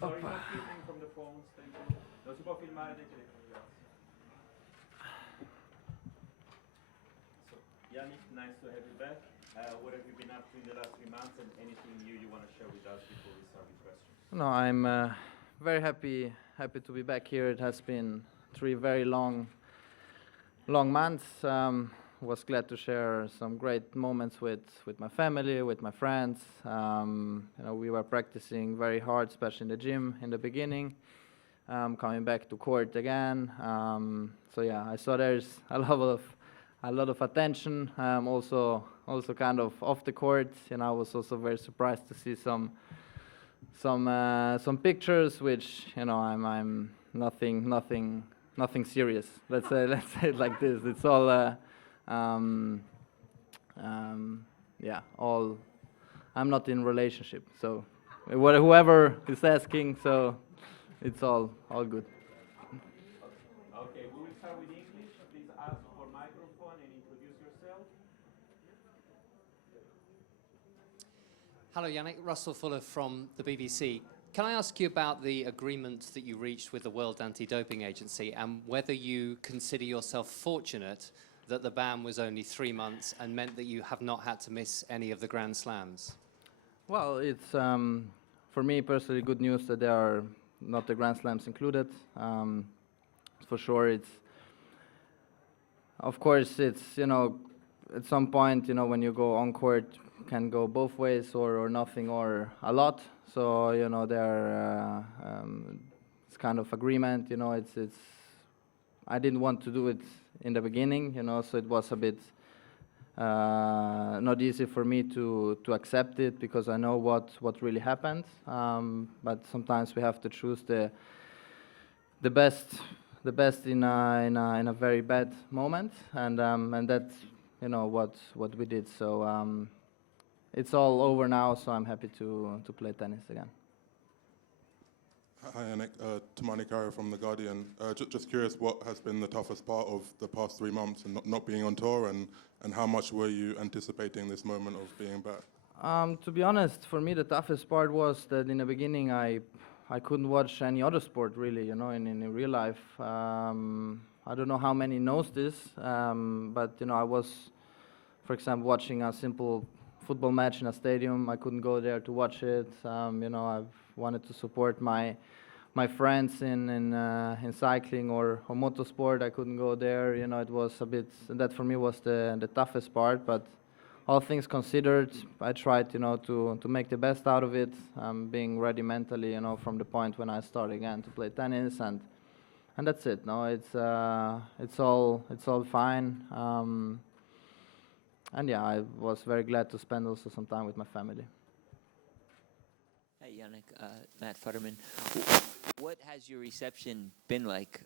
Sorry, not filming from the phones, thank you. Non si può filmare dai telefoni, grazie. So, Jannik, nice to have you back. What have you been up to in the last 3 months, and anything new you want to share with us before we start with questions? No, I'm very happy to be back here. It has been 3 very long months. Was glad to share some great moments with my family, with my friends. We were practicing very hard, especially in the gym in the beginning. Coming back to court again. So yeah, I saw there's a lot of attention. Also kind of off the court. I was also very surprised to see some pictures, which I'm nothing serious. Let's say it like this. It's all. All. I'm not in relationship, so whoever is asking, so it's all good. Okay, we will start with English. Please ask for microphone and introduce yourself. Hello, Jannik. Russell Fuller from the BBC. Can I ask you about the agreement that you reached with the World Anti-Doping Agency and whether you consider yourself fortunate that the ban was only 3 months and meant that you have not had to miss any of the Grand Slams? Well, it's for me personally good news that there are not the Grand Slams included. For sure, of course, it's at some point when you go on court, can go both ways or nothing or a lot. So there it's kind of agreement. It's I didn't want to do it in the beginning, so it was a bit not easy for me to accept it because I know what really happened. But sometimes we have to choose the best in a very bad moment, and that's what we did. So it's all over now. So I'm happy to play tennis again. Hi, Jannik. Tamani Kara from The Guardian. Just curious, what has been the toughest part of the past 3 months and not being on tour, and how much were you anticipating this moment of being back? To be honest, for me the toughest part was that in the beginning I couldn't watch any other sport really, in real life. I don't know how many knows this, but I was, for example, watching a simple football match in a stadium. I couldn't go there to watch it. I've wanted to support my friends in cycling or motorsport. I couldn't go there. It was a bit. That for me was the toughest part. But all things considered, I tried to make the best out of it. Being ready mentally, from the point when I started again to play tennis, and that's it. No, it's all fine. And yeah, I was very glad to spend also some time with my family. Hey, Jannik, Matt Futterman. What has your reception been like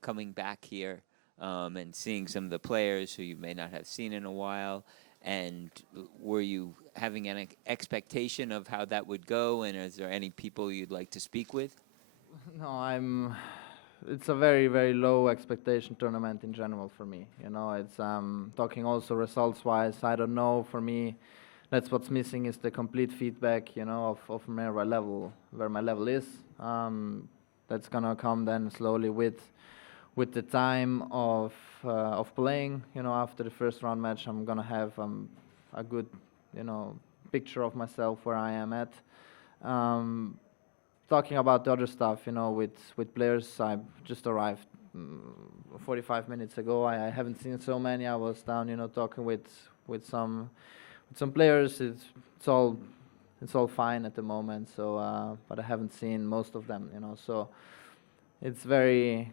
coming back here and seeing some of the players who you may not have seen in a while? And were you having an expectation of how that would go? And is there any people you'd like to speak with? No, it's a very, very low expectation tournament in general for me. It's talking also results-wise. I don't know. For me, that's what's missing is the complete feedback, of where my level is. That's gonna come then slowly with the time of playing. After the first round match, I'm gonna have a good, picture of myself where I am at. Talking about the other stuff, with players, I just arrived 45 minutes ago. I haven't seen so many. I was down, talking with some players. It's all fine at the moment. So, but I haven't seen most of them. So it's very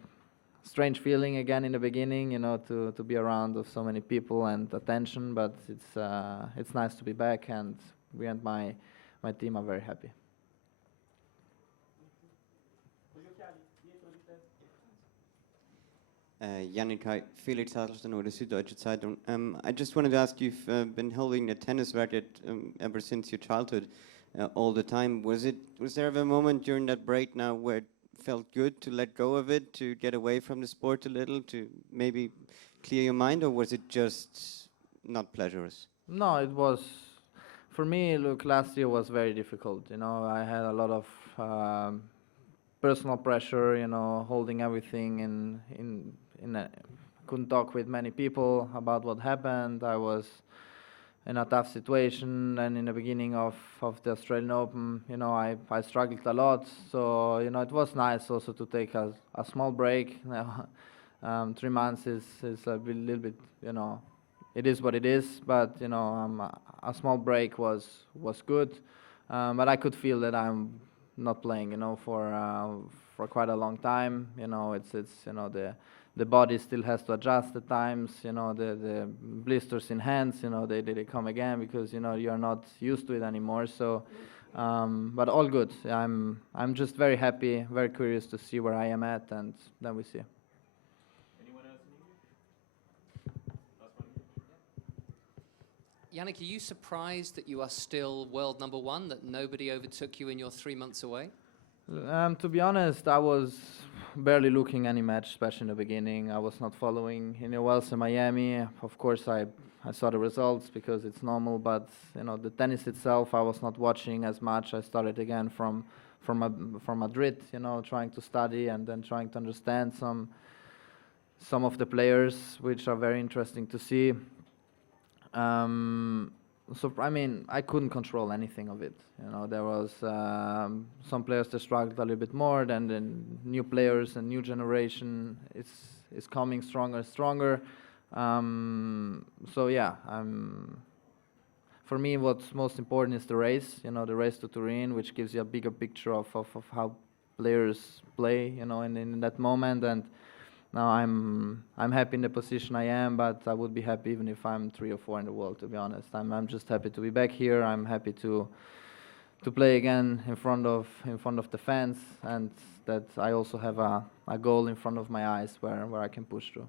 strange feeling again in the beginning. To be around of so many people and attention. But it's nice to be back, and we and my team are very happy. Jannik, hi. Felix Hartelston with the Süddeutsche Zeitung. I just wanted to ask, you've been holding a tennis racket ever since your childhood, all the time. Was there ever a moment during that break now where it felt good to let go of it, to get away from the sport a little, to maybe clear your mind, or was it just not pleasurous? No, it was. For me, look, last year was very difficult. I had a lot of personal pressure, you know, holding everything in a, couldn't talk with many people about what happened. I was in a tough situation, and in the beginning of the Australian Open, you know, I struggled a lot. So, you know, it was nice also to take a small break. 3 months is little bit, you know, it is what it is, but, you know, a small break was good. But I could feel that I'm not playing, you know, for quite a long time. You know, it's you know, the body still has to adjust at times. You know, the blisters in hands, you know, they come again because, you know, you're not used to it anymore. So, but all good. I'm just very happy, very curious to see where I am at, and then we see. Anyone else in English? Last one. Jannik, are you surprised that you are still world number one, that nobody overtook you in your 3 months away? To be honest, I was barely looking any match, especially in the beginning. I was not following New Wells in Miami. Of course, I saw the results because it's normal, but, you know, the tennis itself, I was not watching as much. I started again from Madrid, you know, trying to study and then trying to understand some of the players, which are very interesting to see. So, I mean, I couldn't control anything of it. You know, there was some players that struggled a little bit more, then the new players and new generation is coming stronger and stronger. So yeah, for me, what's most important is the race. You know, the race to Turin, which gives you a bigger picture of how players play. You know, in that moment. And now I'm happy in the position I am, but I would be happy even if I'm 3 or 4 in the world. To be honest, I'm just happy to be back here. I'm happy to play again in front of the fans, and that I also have a goal in front of my eyes where I can push through.